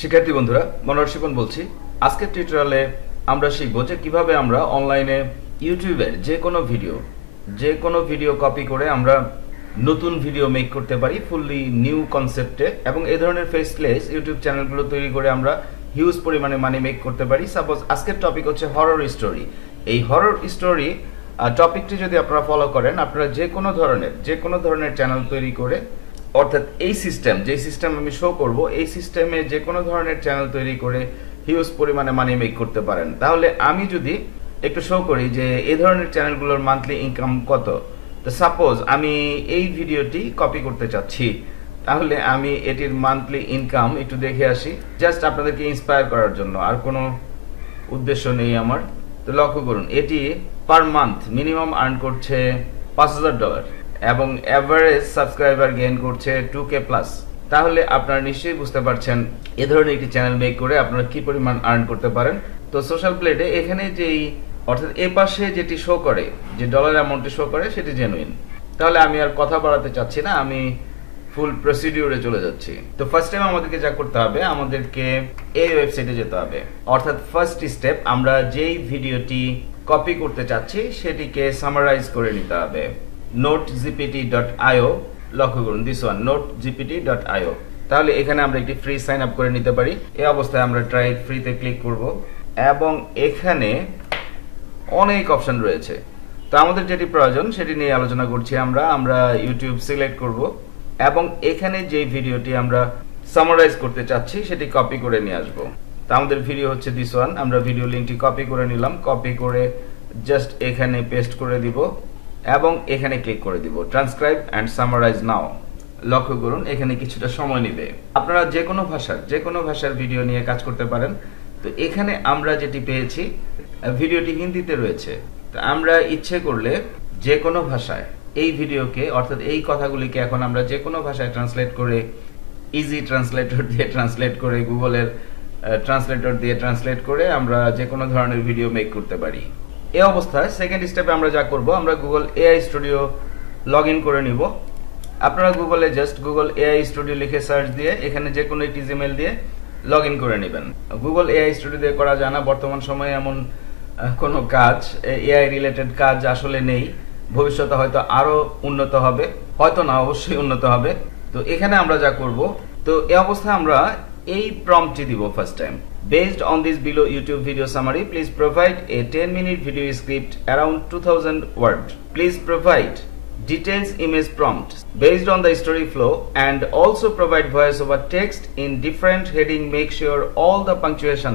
শিক্ষার্থী বন্ধুরা, মনোহর শিপন বলছি। আজকের টিউটোরিয়ালে আমরা শিখব যে কিভাবে আমরা অনলাইনে ইউটিউবের যে কোনো ভিডিও কপি করে আমরা নতুন ভিডিও মেক করতে পারি ফুললি নিউ কনসেপ্টে, এবং এই ধরনের ফেসলেস ইউটিউব চ্যানেলগুলো তৈরি করে আমরা হিউজ পরিমাণে মানি মেক করতে পারি। সাপোজ আজকের টপিক হচ্ছে হরর স্টোরি। এই হরর স্টোরি টপিকটি যদি আপনারা ফলো করেন, আপনারা যে কোনো ধরনের চ্যানেল তৈরি করে, অর্থাৎ এই সিস্টেম আমি শো করব, এই সিস্টেমে যে কোনো ধরনের চ্যানেল তৈরি করে হিউজ পরিমাণে মানি মেক করতে পারেন। তাহলে আমি যদি একটু শো করি যে এই ধরনের চ্যানেলগুলোর মান্থলি ইনকাম কত, তো সাপোজ আমি এই ভিডিওটি কপি করতে চাচ্ছি, তাহলে আমি এটির মান্থলি ইনকাম একটু দেখে আসি, জাস্ট আপনাদেরকে ইন্সপায়ার করার জন্য, আর কোনো উদ্দেশ্য নেই আমার। তো লক্ষ্য করুন, এটি পার মান্থ মিনিমাম আর্ন করছে $5000 এবং অ্যাভারেজ সাবস্ক্রাইবার গেইন করছে 2K প্লাস। তাহলে আপনারা নিশ্চয়ই বুঝতে পারছেন এ ধরনের একটি চ্যানেল মেক করে আপনারা কি পরিমাণ আর্ন করতে পারেন। তো সোশ্যাল প্লেটে এখানে যেই, অর্থাৎ এ পাশে যেটি শো করে, যে ডলার অ্যামাউন্টটি শো করে, সেটি জেনুইন। তাহলে আমি আর কথা বাড়াতে চাচ্ছি না, আমি ফুল প্রসিডিউরে চলে যাচ্ছি। তো ফার্স্ট টাইম আমাদেরকে যা করতে হবে, আমাদেরকে এই ওয়েবসাইটে যেতে হবে। অর্থাৎ ফার্স্ট স্টেপ, আমরা যেই ভিডিওটি কপি করতে চাচ্ছি সেটিকে সামারাইজ করে নিতে হবে। notegpt.io, লক্ষ্য করুন দিস ওয়ান, notegpt.io। তাহলে এখানে আমরা একটি ফ্রি সাইন আপ করে নিতে পারি। এই অবস্থায় আমরা ট্রাই ফ্রিতে ক্লিক করব এবং এখানে অনেক অপশন রয়েছে। তো আমাদের যেটি প্রয়োজন সেটি নিয়ে আলোচনা করছি। আমরা ইউটিউব সিলেক্ট করব এবং এখানে যে ভিডিওটি আমরা সামারাইজ করতে চাচ্ছি সেটি কপি করে নিয়ে আসব। তো আমাদের ভিডিও হচ্ছে দিস ওয়ান, আমরা ভিডিও লিঙ্কটি কপি করে নিলাম। কপি করে জাস্ট এখানে পেস্ট করে দিব এবং এখানে ক্লিক করে দিব ট্রান্সক্রাইব অ্যান্ড সামারাইজ নাও। লক্ষ্য করুন এখানে কিছুটা সময় নেবে। আপনারা যে কোনো ভাষার ভিডিও নিয়ে কাজ করতে পারেন। তো এখানে আমরা যেটি পেয়েছি, ভিডিওটি হিন্দিতে রয়েছে। তো আমরা ইচ্ছে করলে যে কোনো ভাষায় এই ভিডিওকে, অর্থাৎ এই কথাগুলিকে এখন আমরা যে কোনো ভাষায় ট্রান্সলেট করে, ইজি ট্রান্সলেটর দিয়ে ট্রান্সলেট করে, গুগলের ট্রান্সলেটর দিয়ে ট্রান্সলেট করে আমরা যে কোনো ধরনের ভিডিও মেক করতে পারি। এই অবস্থায় সেকেন্ড স্টেপে আমরা যা করব, আমরা Google AI studio log in করে নিব। আপনারা গুগলে জাস্ট গুগল এআই স্টুডিও লিখে সার্চ দিয়ে এখানে যে কোনো একটি জিমেল দিয়ে লগ ইন করে নেবেন। গুগল এআই স্টুডিও দিয়ে করা যায় না, বর্তমান সময়ে এমন কোনো কাজ, এআই রিলেটেড কাজ আসলে নেই। ভবিষ্যতে হয়তো আরো উন্নত হবে, হয়তো না, অবশ্যই উন্নত হবে। তো এখানে আমরা যা করব, তো এই অবস্থায় আমরা এই প্রম্পটটি দিব first time. Based on this below YouTube video summary, please provide a 10-minute video script around 2000 words. Please provide details image prompts based on the story flow and also provide voiceover text in different heading. Make sure all the punctuation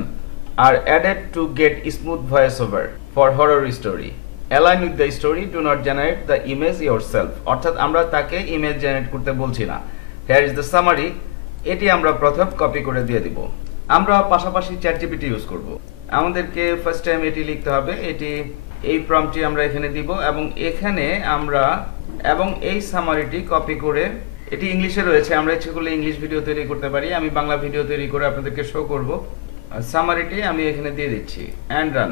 are added to get smooth voiceover for horror story. Align with the story, do not generate the image yourself. অর্থাৎ আমরা তাকে image generate করতে বলছি না। Here is the summary. এটি আমরা প্রথম copy করে দিয়ে দিব। আমরা পাশাপাশি চ্যাটজিপিটি ইউজ করব। আমাদেরকে ফার্স্ট টাইম এটি লিখতে হবে, এই প্রম্পটটি আমরা এখানে দিব এবং এখানে আমরা এই সামারিটি কপি করে, এটি ইংলিশে রয়েছে, আমরা ইচ্ছে করলে ইংলিশ ভিডিও তৈরি করতে পারি। আমি বাংলা ভিডিও তৈরি করে আপনাদেরকে শো করব। সামারিটি আমি এখানে দিয়ে দিচ্ছি অ্যান্ড রান।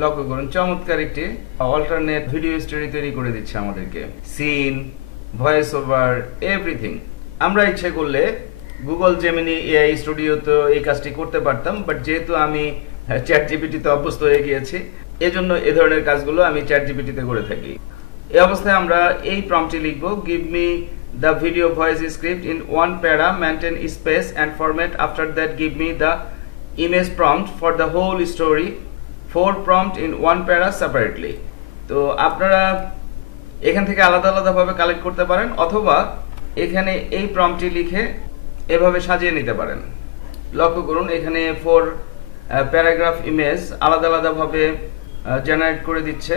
লক্ষ্য করুন চমৎকার একটি অল্টারনেট ভিডিও স্টোরি তৈরি করে দিচ্ছে আমাদেরকে, সিন, ভয়েস ওভার, এভরিথিং। আমরা ইচ্ছে করলে গুগল জেমিনি এআই স্টুডিও তো এই কাজটি করতে পারতাম, বাট যেহেতু আমি চ্যাটজিপিটিতে অভ্যস্ত হয়ে গিয়েছি, এজন্য এই ধরনের কাজগুলো আমি চ্যাটজিপিটিতে করে থাকি। এই অবস্থায় আমরা এই প্রম্পটটি লিখব, give me the video voice script in one para, maintain space and format, after that give me the image prompt for the whole story, 4 prompt in one para separately. তো আপনারা এখান থেকে আলাদা আলাদাভাবে কালেক্ট করতে পারেন, অথবা এখানে এই প্রম্পটটি লিখে এভাবে সাজিয়ে নিতে পারেন। লক্ষ্য করুন এখানে 4 প্যারাগ্রাফ ইমেজ আলাদা আলাদাভাবে জেনারেট করে দিচ্ছে।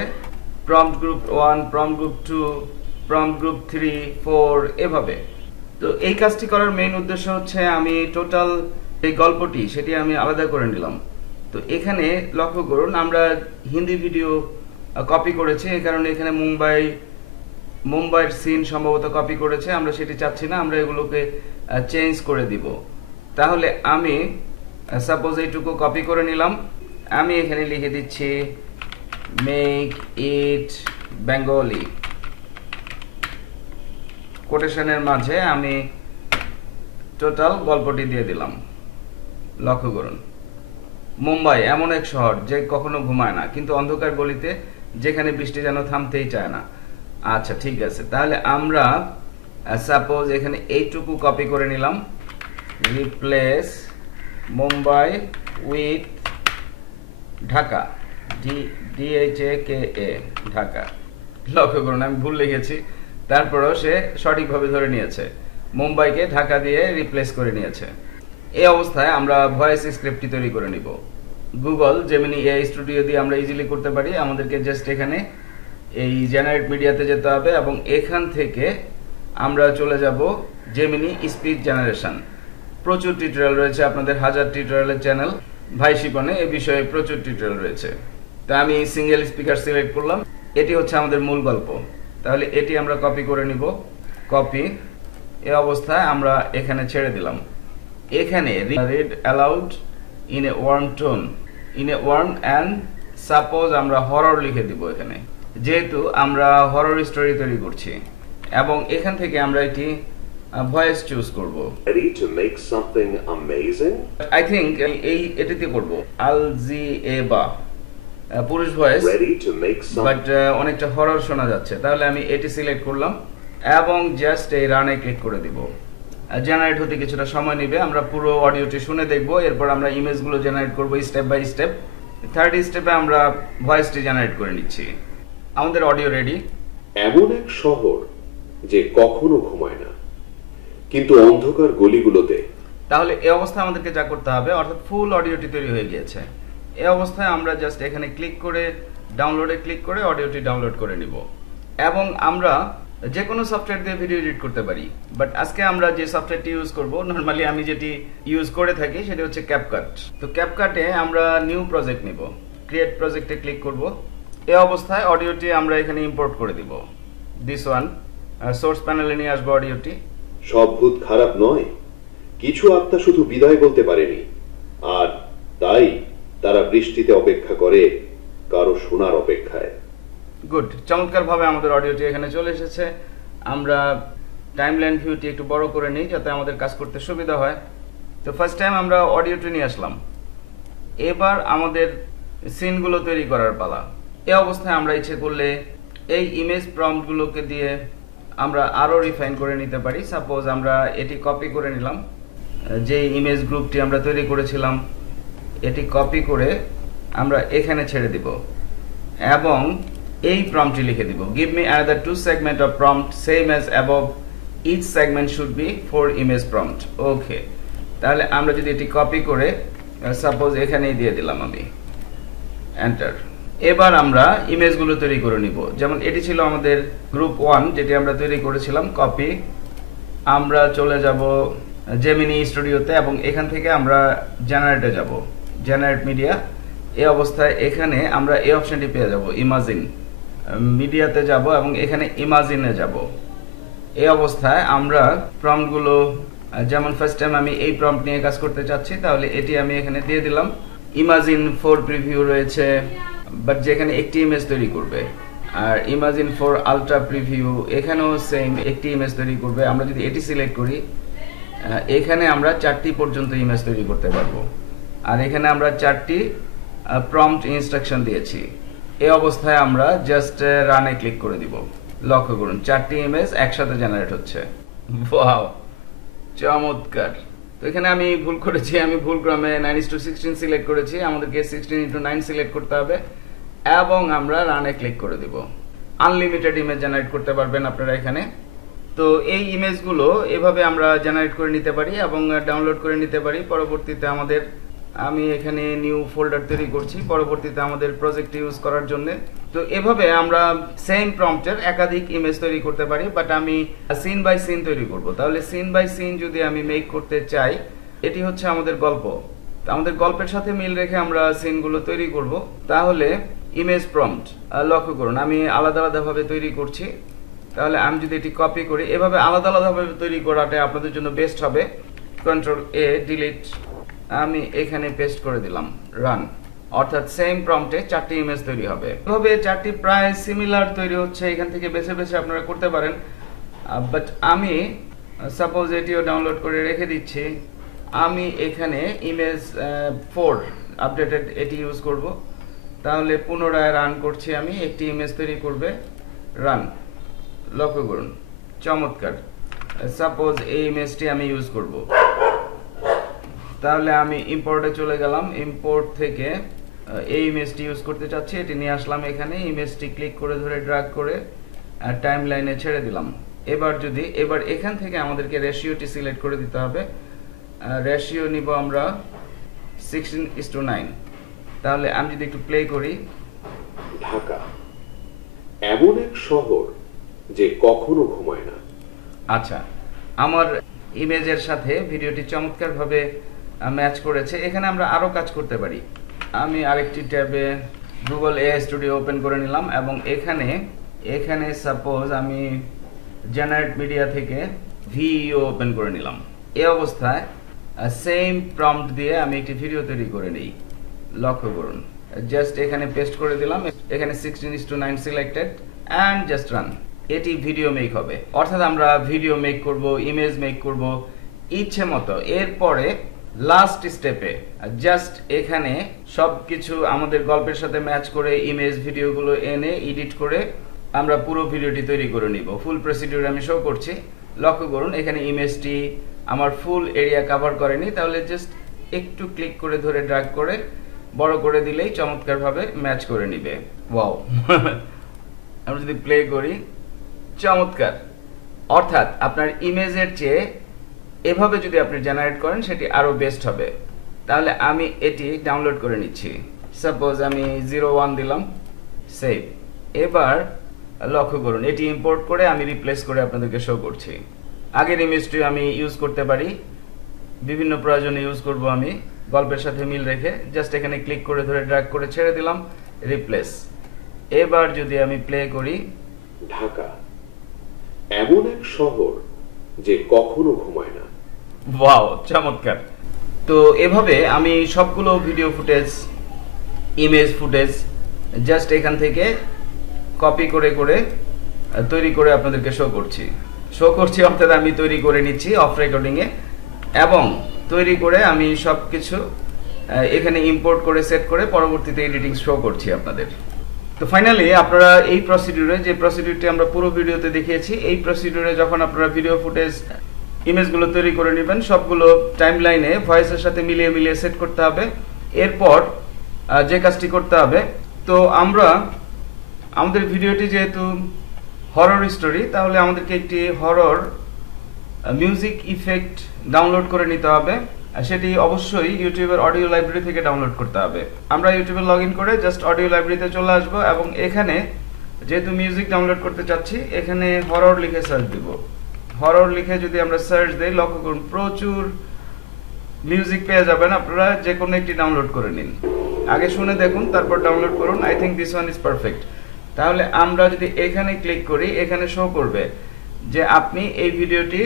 Prompt group 1, prompt group 2, prompt group 3, 4, এভাবে। তো এই কাজটি করার মেইন উদ্দেশ্য হচ্ছে আমি টোটাল এই গল্পটি সেটি আমি আলাদা করে নিলাম। তো এখানে লক্ষ্য করুন আমরা হিন্দি ভিডিও কপি করেছি, এই কারণে এখানে মুম্বাইয়ের সিন সম্ভবত কপি করেছে। আমরা সেটি চাচ্ছি না, আমরা এগুলোকে চেঞ্জ করে দিব। তাহলে আমি সাপোজ এইটুকু কপি করে নিলাম, আমি এখানে লিখে দিচ্ছি মেক ইট বেঙ্গলি, কোটেশনের মাঝে আমি টোটাল গল্পটি দিয়ে দিলাম। লক্ষ্য করুন, মুম্বাই এমন এক শহর যে কখনো ঘুমায় না, কিন্তু অন্ধকার গলিতে যেখানে বৃষ্টি যেন থামতেই চায় না। আচ্ছা ঠিক আছে, তাহলে আমরা সাপোজ এখানে এইটুকু কপি করে নিলাম, replace Mumbai with Dhaka, DHAKA, Dhaka. লক্ষ্য করুন আমি ভুল লিখেছি, তারপরেও সে সঠিকভাবে ধরে নিয়েছে, মুম্বাইকে ঢাকা দিয়ে রিপ্লেস করে নিয়েছে। এই অবস্থায় আমরা ভয়েস স্ক্রিপ্টটি তৈরি করে নিব। গুগল জেমিনি এআই স্টুডিও দিয়ে আমরা ইজিলি করতে পারি। আমাদেরকে জাস্ট এখানে এই জেনারেট মিডিয়াতে যেতে হবে এবং এখান থেকে আমরা চলে যাব জেমিনি স্পিচ জেনারেশন। প্রচুর টিউটোরিয়াল রয়েছে, আপনাদের হাজার টিউটোরিয়ালের চ্যানেল ভাই শিপনে এই বিষয়ে প্রচুর টিউটোরিয়াল রয়েছে। তো আমি সিঙ্গেল স্পিকার সিলেক্ট করলাম, এটি হচ্ছে আমাদের মূল গল্প। তাহলে এটি আমরা কপি করে নিব, কপি। এই অবস্থায় আমরা এখানে ছেড়ে দিলাম। এখানে read aloud in a worn tone, in a worn and suppose আমরা হরর লিখে দিব এখানে, যেহেতু আমরা হরর স্টোরি তৈরি করছি। এবং এখান থেকে আমরা এটি ভয়েস চুজ করব। Ready to make something amazing? I think এটিতে করব আলজিএবা, পুরুষ voice, Ready to make but অনেকটা হরর শোনা যাচ্ছে। তাহলে আমি এটি সিলেক্ট করলাম এবং জাস্ট এই রানে ক্লিক করে দিব। জেনারেট হতে কিছুটা সময় নেবে, আমরা পুরো অডিওটি শুনে দেখব, এরপর আমরা ইমেজগুলো জেনারেট করব স্টেপ বাই স্টেপ। থার্ড স্টেপে আমরা ভয়েসটি জেনারেট করে নিচ্ছি। আমাদের অডিও রেডি। এমন এক শহর যে কখনো ঘুমায় না, কিন্তু অন্ধকার গলিগুলোতে। তাহলে এই অবস্থায় আমাদেরকে যা করতে হবে, অর্থাৎ ফুল অডিওটি তৈরি হয়ে গিয়েছে। এই অবস্থায় আমরা জাস্ট এখানে ক্লিক করে ডাউনলোডে ক্লিক করে অডিওটি ডাউনলোড করে নিব। এবং আমরা যে কোনো সফটওয়্যার দিয়ে ভিডিও এডিট করতে পারি, বাট আজকে আমরা যে সফটওয়্যারটি ইউজ করব, নর্মালি আমি যেটি ইউজ করে থাকি সেটি হচ্ছে ক্যাপকাট। তো ক্যাপকাটে আমরা নিউ প্রজেক্ট নিব, ক্রিয়েট প্রজেক্টে ক্লিক করব। এই অবস্থায় অডিওটি আমরা এখানে ইম্পোর্ট করে দিব, দিস ওয়ান। সোর্স প্যানেলে নিয়ে আসবো অডিওটি। সব ভূত খারাপ নয়, কিছু আত্মা শুধু বিদায় বলতে পারেনি, আর তাই তারা বৃষ্টিতে অপেক্ষা করে কারো শোনার অপেক্ষায়। গুড, চমৎকারভাবে আমাদের অডিওটি এখানে চলে এসেছে। আমরা টাইমলাইন ভিউটি একটু বড় করে নিই যাতে আমাদের কাজ করতে সুবিধা হয়। তো ফার্স্ট টাইম আমরা অডিওটি নিয়ে আসলাম, এবার আমাদের সিনগুলো তৈরি করার পালা। এই অবস্থায় আমরা ইচ্ছে করলে এই ইমেজ প্রম্পটগুলোকে দিয়ে আমরা আরও রিফাইন করে নিতে পারি। সাপোজ আমরা এটি কপি করে নিলাম, যে ইমেজ গ্রুপটি আমরা তৈরি করেছিলাম এটি কপি করে আমরা এখানে ছেড়ে দিব এবং এই প্রম্পটটি লিখে দিব, give me another 2 segment of prompt same as above, each segment should be 4 image prompt. Okay, তাহলে আমরা যদি এটি কপি করে সাপোজ এখানেই দিয়ে দিলাম আমি, এন্টার। এবার আমরা ইমেজগুলো তৈরি করে নিব। যেমন এটি ছিল আমাদের গ্রুপ 1 যেটি আমরা তৈরি করেছিলাম, কপি। আমরা চলে যাব জেমিনি স্টুডিওতে এবং এখান থেকে আমরা জেনারেটে যাব, জেনারেট মিডিয়া। এই অবস্থায় এখানে আমরা এই অপশনটি পেয়ে যাব, ইমাজিন। মিডিয়াতে যাব এবং এখানে ইমাজিনে যাব। এই অবস্থায় আমরা প্রম্পটগুলো, যেমন ফার্স্ট টাইম আমি এই প্রম্পট নিয়ে কাজ করতে চাচ্ছি, তাহলে এটি আমি এখানে দিয়ে দিলাম। ইমাজিন 4 প্রিভিউ রয়েছে, বাট যেখানে একটি ইমেজ তৈরি করবে। আর ইমাজিন 4 আলট্রা প্রিভিউ, এখানেও সেম একটি ইমেজ তৈরি করবে। আমরা যদি এটি সিলেক্ট করি, এখানে আমরা 4টি পর্যন্ত ইমেজ তৈরি করতে পারবো। আর এখানে আমরা 4টি প্রম্পট ইনস্ট্রাকশন দিয়েছি। এই অবস্থায় আমরা জাস্ট রানে ক্লিক করে দিব। লক্ষ্য করুন 4টি ইমেজ একসাথে জেনারেট হচ্ছে। ওয়াও, চমৎকার। তো এখানে আমি ভুল করেছি, আমি ভুলক্রমে 9:16 সিলেক্ট করেছি। আমাদেরকে 16:9 সিলেক্ট করতে হবে এবং আমরা রানে ক্লিক করে দিব। আনলিমিটেড ইমেজ জেনারেট করতে পারবেন আপনারা এখানে। তো এই ইমেজগুলো এভাবে আমরা জেনারেট করে নিতে পারি এবং ডাউনলোড করে নিতে পারি। পরবর্তীতে আমাদের, আমি এখানে নিউ ফোল্ডার তৈরি করছি পরবর্তীতে আমাদের প্রজেক্ট ইউজ করার জন্য। তো এভাবে আমরা সেম প্রম্পটের একাধিক ইমেজ তৈরি করতে পারি, বাট আমি সিন বাই সিন তৈরি করব। তাহলে সিন বাই সিন যদি আমি মেক করতে চাই, এটি হচ্ছে আমাদের গল্প। আমাদের গল্পের সাথে মিল রেখে আমরা সিনগুলো তৈরি করব। তাহলে ইমেজ প্রম্পট, লক্ষ্য করুন আমি আলাদা আলাদাভাবে তৈরি করছি। তাহলে আমি যদি এটি কপি করি, এভাবে আলাদা আলাদাভাবে তৈরি করাটা আপনাদের জন্য বেস্ট হবে। কন্ট্রোল এ, ডিলিট, আমি এখানে পেস্ট করে দিলাম, রান। অর্থাৎ সেম প্রম্পটে 4টি ইমেজ তৈরি হবে। এভাবে 4টি প্রায় সিমিলার তৈরি হচ্ছে। এখান থেকে বেছে বেছে আপনারা করতে পারেন, বাট আমি সাপোজ এটিও ডাউনলোড করে রেখে দিচ্ছি। আমি এখানে ইমেজ 4 আপডেটেড এটি ইউজ করব। তাহলে পুনরায় রান করছি, আমি একটি ইমেজ তৈরি করবে, রান। লক্ষ্য করুন, চমৎকার। সাপোজ এই ইমেজটি আমি ইউজ করব, তাহলে আমি ইম্পোর্টে চলে গেলাম, ইম্পোর্ট থেকে এই ইমেজটি ইউজ করতে চাচ্ছি, এটি নিয়ে আসলাম এখানে, ইমেজটি ক্লিক করে ধরে ড্র্যাগ করে টাইম লাইনে ছেড়ে দিলাম। এবার এখান থেকে আমাদেরকে রেশিওটি সিলেক্ট করে দিতে হবে। রেশিও নিব আমরা 16:9। তাহলে আমি যদি একটু প্লে করি, ঢাকা এমন এক শহর যে কখনো ঘুমায় না। আচ্ছা, আমার ইমেজের সাথে ভিডিওটি চমৎকারভাবে ম্যাচ করেছে। এখানে আমরা আরো কাজ করতে পারি। আমি আরেকটি ট্যাবে গুগল এআই স্টুডিও ওপেন করে নিলাম এবং এখানে সাপোজ আমি জেনারেট মিডিয়া থেকে ভিইও ওপেন করে নিলাম। এই অবস্থায় সেম প্রম্পট দিয়ে আমি একটি ভিডিও তৈরি করে নিই। লক্ষ্য করুন, জাস্ট এখানে পেস্ট করে দিলাম, এখানে 16:9 সিলেক্টেড অ্যান্ড জাস্ট রান। এটি ভিডিও মেক হবে, অর্থাৎ আমরা ভিডিও মেক করব, ইমেজ মেক করব ইচ্ছে মতো। এরপরে লাস্ট স্টেপে জাস্ট এখানে সবকিছু আমাদের গল্পের সাথে ম্যাচ করে ইমেজ ভিডিওগুলো এনে এডিট করে আমরা পুরো ভিডিওটি তৈরি করে নিব। ফুল প্রসিডিউর আমি শো করছি। লক্ষ্য করুন, এখানে ইমেজটি আমার ফুল এরিয়া কভার করেনি, তাহলে জাস্ট একটু ক্লিক করে ধরে ড্র্যাগ করে বড় করে দিলেই চমৎকারভাবে ম্যাচ করে নিবে। ওয়াও আমরা যদি প্লে করি, চমৎকার। অর্থাৎ আপনার ইমেজের চেয়ে এভাবে যদি আপনি জেনারেট করেন সেটি আরো বেস্ট হবে। তাহলে আমি এটি ডাউনলোড করে নিচ্ছি, সাপোজ আমি 01 দিলাম, সেভ। এবার লক্ষ্য করুন, এটি ইম্পোর্ট করে আমি রিপ্লেস করে আপনাদেরকে শো করছি। আগের ইমেজটি আমি ইউজ করতে পারি, বিভিন্ন প্রয়োজনে ইউজ করব আমি গল্পের সাথে মিল রেখে। জাস্ট এখানে ক্লিক করে ধরে ড্র্যাগ করে ছেড়ে দিলাম, রিপ্লেস। এবার যদি আমি প্লে করি, ঢাকা এমন এক শহর যে কখনো ঘুমায় না। ওয়াও, চমৎকার। তো এভাবে আমি সবগুলো video footage, image footage just এখান থেকে কপি করে করে তৈরি করে আপনাদেরকে শো করছি অর্থাৎ আমি তৈরি করে নিচ্ছি অফ রেকর্ডিংয়ে, এবং তৈরি করে আমি সবকিছু এখানে ইম্পোর্ট করে সেট করে পরবর্তীতে এডিটিং শো করছি আপনাদের। তো ফাইনালি আপনারা এই প্রসিডিউরে, যে প্রসিডিউরটি আমরা পুরো ভিডিওতে দেখিয়েছি, এই প্রসিডিউরে যখন আপনারা ভিডিও ফুটেজ, ইমেজগুলো তৈরি করে নেবেন, সবগুলো টাইমলাইনে ভয়েসের সাথে মিলিয়ে সেট করতে হবে। এরপর যে কাজটি করতে হবে, তো আমাদের ভিডিওটি যেহেতু হরর স্টোরি, তাহলে আমাদেরকে একটি হরর মিউজিক ইফেক্ট ডাউনলোড করে নিতে হবে। সেটি অবশ্যই ইউটিউবের অডিও লাইব্রেরি থেকে ডাউনলোড করতে হবে। আমরা ইউটিউবে লগ ইন করে জাস্ট অডিও লাইব্রেরিতে চলে আসবো এবং এখানে যেহেতু মিউজিক ডাউনলোড করতে চাচ্ছি, এখানে হরর লিখে সার্চ দিব। হরর লিখে যদি আমরা সার্চ দেই, লক্ষ্য করুন প্রচুর মিউজিক পেয়ে যাবেন। আপনারা যে কোনো একটি ডাউনলোড করে নিন, আগে শুনে দেখুন, তারপর ডাউনলোড করুন। I think this one is perfect. তাহলে আমরা যদি এখানে ক্লিক করি, এখানে শো করবে যে আপনি এই ভিডিওটি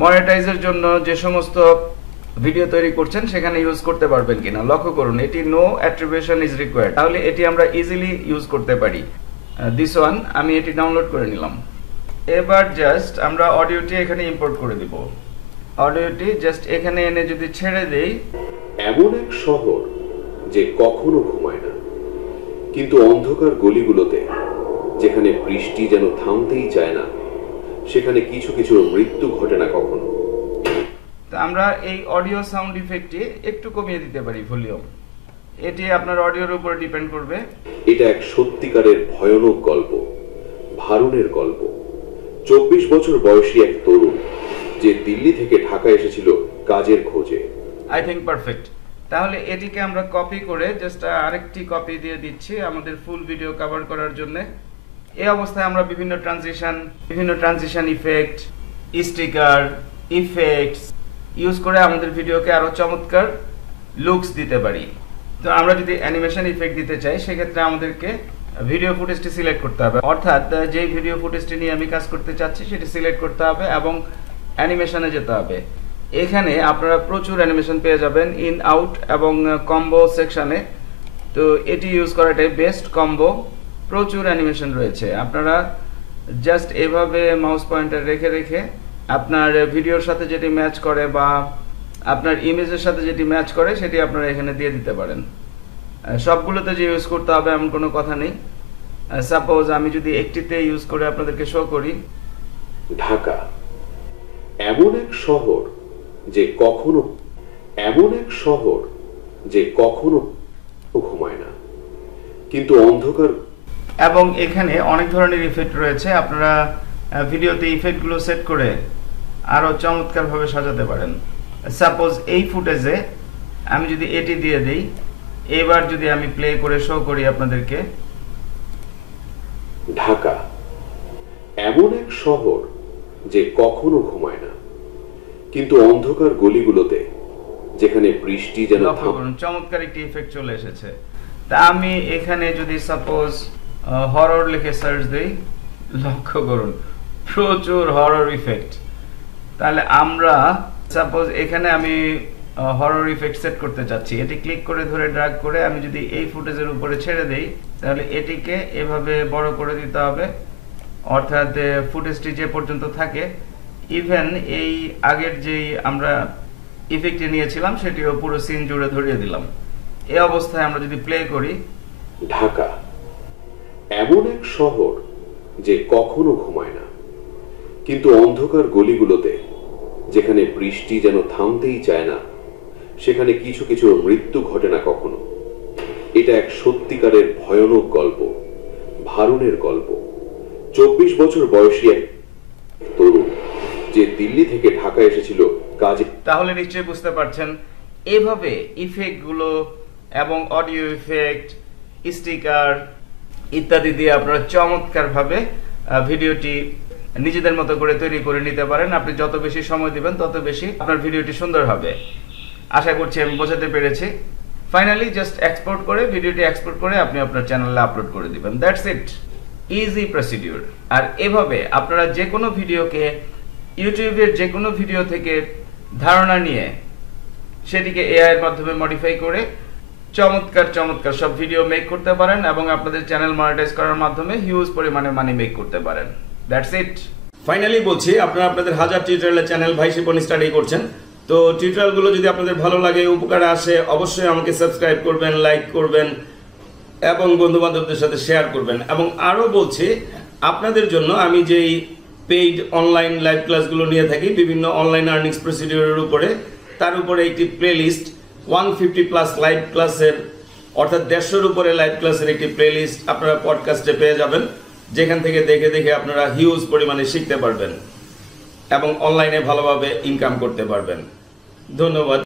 মনিটাইজের জন্য যে সমস্ত ভিডিও তৈরি করছেন সেখানে ইউজ করতে পারবেন কিনা। লক্ষ্য করুন, এটি নো অ্যাট্রিবিউশন ইজ রিকোয়ার্ড, তাহলে এটি আমরা ইজিলি ইউজ করতে পারি। দিস ওয়ান আমি এটি ডাউনলোড করে নিলাম। এবার জাস্ট আমরা অডিওটি এখানে ইম্পোর্ট করে দিব। অডিওটি জাস্ট এখানে এনে যদি ছেড়ে দেই, এমন এক শহর যে কখনো ঘুমায় না, কিন্তু অন্ধকার গলিগুলোতে যেখানে বৃষ্টি যেন থামতেই চায় না, সেখানে কিছু কিছু মৃত্যু ঘটে না কখনো। তো আমরা এই অডিও সাউন্ড ইফেক্টটি একটু কমিয়ে দিতে পারি ভলিউম, এটি আপনার অডিওর উপর ডিপেন্ড করবে। এটা এক সত্যিকারের ভয়ানক গল্প, ভারুণের গল্প। 24 বছর বয়সী এক তরুণ যে দিল্লি থেকে ঢাকা এসেছিল কাজের খোঁজে। I think perfect. তাহলে এটিকে আমরা কপি করে জাস্ট আরেকটি কপি দিয়ে দিচ্ছি আমাদের ফুল ভিডিও কভার করার জন্য। এই অবস্থায় আমরা বিভিন্ন transition effect, sticker, effects use করে আমাদের ভিডিওকে আরো চমৎকার লুকস দিতে পারি। তো আমরা যদি অ্যানিমেশন ইফেক্ট দিতে চাই, সেক্ষেত্রে আমাদেরকে ভিডিও ফুটেজটি সিলেক্ট করতে হবে, অর্থাৎ যে ভিডিও ফুটেজটি নিয়ে আমি কাজ করতে চাচ্ছি সেটি সিলেক্ট করতে হবে এবং অ্যানিমেশনে যেতে হবে। এখানে আপনারা প্রচুর অ্যানিমেশন পেয়ে যাবেন ইন আউট এবং কম্বো সেকশনে। তো এটি ইউজ করাটাই বেস্ট কম্বো, প্রচুর অ্যানিমেশন রয়েছে। আপনারা জাস্ট এভাবে মাউস পয়েন্টার রেখে রেখে আপনার ভিডিওর সাথে যেটি ম্যাচ করে বা আপনার ইমেজের সাথে যেটি ম্যাচ করে সেটি আপনারা এখানে দিয়ে দিতে পারেন। সবগুলোতে যে ইউজ করতে হবে এমন কোনো কথা নেই। সাপোজ আমি যদি একটিতে ইউজ করে আপনাদেরকে শো করি। ঢাকা এমন এক শহর যে কখনো ঘুমায় না, কিন্তু অন্ধকার। এবং এখানে অনেক ধরনের ইফেক্ট রয়েছে, আপনারা ভিডিওতে ইফেক্টগুলো সেট করে আরো চমৎকারভাবে সাজাতে পারেন। সাপোজ এই ফুটেজে আমি যদি এটি দিয়ে দিই, এবার যদি আমি প্লে করে শো করি আপনাদেরকে। ঢাকা এমন এক শহর যে কখনো ঘুমায় না, কিন্তু অন্ধকার গলিগুলোতে যেখানে বৃষ্টি যেন চমৎকার একটি ইফেক্ট চলে এসেছে। তা আমি এখানে যদি সাপোজ হরর লিখে সার্চ দেই, লক্ষ্য করুন প্রচুর হরর ইফেক্ট। তাহলে আমরা সাপোজ এখানে আমি হরর ইফেক্ট সেট করতে চাচ্ছি, এটি ক্লিক করে ধরে ড্র্যাগ করে আমি যদি এই ফুটেজের উপরে ছেড়ে দেই, তাহলে এটিকে এভাবে বড় করে দিতে হবে, অর্থাৎ ফুটেজটি যে পর্যন্ত থাকে। ইভেন এই আগের যেই আমরা ইফেক্টে নিয়েছিলাম সেটিও পুরো সিন জুড়ে ধরিয়ে দিলাম। এই অবস্থায় আমরা যদি প্লে করি। ঢাকা এমন এক শহর যে কখনো ঘুমায় না, কিন্তু অন্ধকার গলিগুলোতে যেখানে বৃষ্টি যেন থামতেই চায় না, সেখানে কিছু কিছু মৃত্যু ঘটে না কখনো। এটা এক সত্যিকারের ভয়ানক গল্প, ভারুণের গল্প। 24 বছর বয়সী এক তরুণ যে দিল্লি থেকে ঢাকা এসেছিল কাজে। তাহলে নিশ্চয়ই বুঝতে পারছেন এভাবে ইফেক্টগুলো এবং অডিও ইফেক্ট, স্টিকার ইত্যাদি দিয়ে আপনারা চমৎকারভাবে ভিডিওটি নিজেদের মতো করে তৈরি করে নিতে পারেন। আপনি যত বেশি সময় দিবেন তত বেশি আপনার ভিডিওটি সুন্দর হবে। আশা করছি আমি বোঝাতে পেরেছি। ফাইনালি জাস্ট এক্সপোর্ট করে ভিডিওটি এক্সপোর্ট করে আপনি আপনার চ্যানেলে আপলোড করে দিবেন। That's it, easy procedure. আর এভাবে আপনারা যে কোনো ভিডিওকে ইউটিউবের যে কোনো ভিডিও থেকে ধারণা নিয়ে সেটিকে এআই এর মাধ্যমে মডিফাই করে চমৎকার চমৎকার সব ভিডিও মেক করতে পারেন এবং আপনাদের চ্যানেল মনিটাইজ করার মাধ্যমে হিউজ পরিমাণে মানি মেক করতে পারেন। That's it. ফাইনালি বলছি, আপনারা আপনাদের হাজার টিউটোরিয়ালের চ্যানেল ভাই শিপন স্টাডি করছেন, তো টিউটোরিয়ালগুলো যদি আপনাদের ভালো লাগে, উপকারে আসে, অবশ্যই আমাকে সাবস্ক্রাইব করবেন, লাইক করবেন এবং বন্ধু বান্ধবদের সাথে শেয়ার করবেন। এবং আরও বলছি, আপনাদের জন্য আমি যেই পেইড অনলাইন লাইভ ক্লাসগুলো নিয়ে থাকি বিভিন্ন অনলাইন আর্নিংস প্রসিডিউরের উপরে, তার উপরে একটি প্লেলিস্ট 150+ লাইভ ক্লাসের, অর্থাৎ 150-এর উপরে লাইভ ক্লাসের একটি প্লেলিস্ট আপনারা পডকাস্টে পেয়ে যাবেন, যেখান থেকে দেখে দেখে আপনারা হিউজ পরিমাণে শিখতে পারবেন এবং অনলাইনে ভালোভাবে ইনকাম করতে পারবেন। ধন্যবাদ।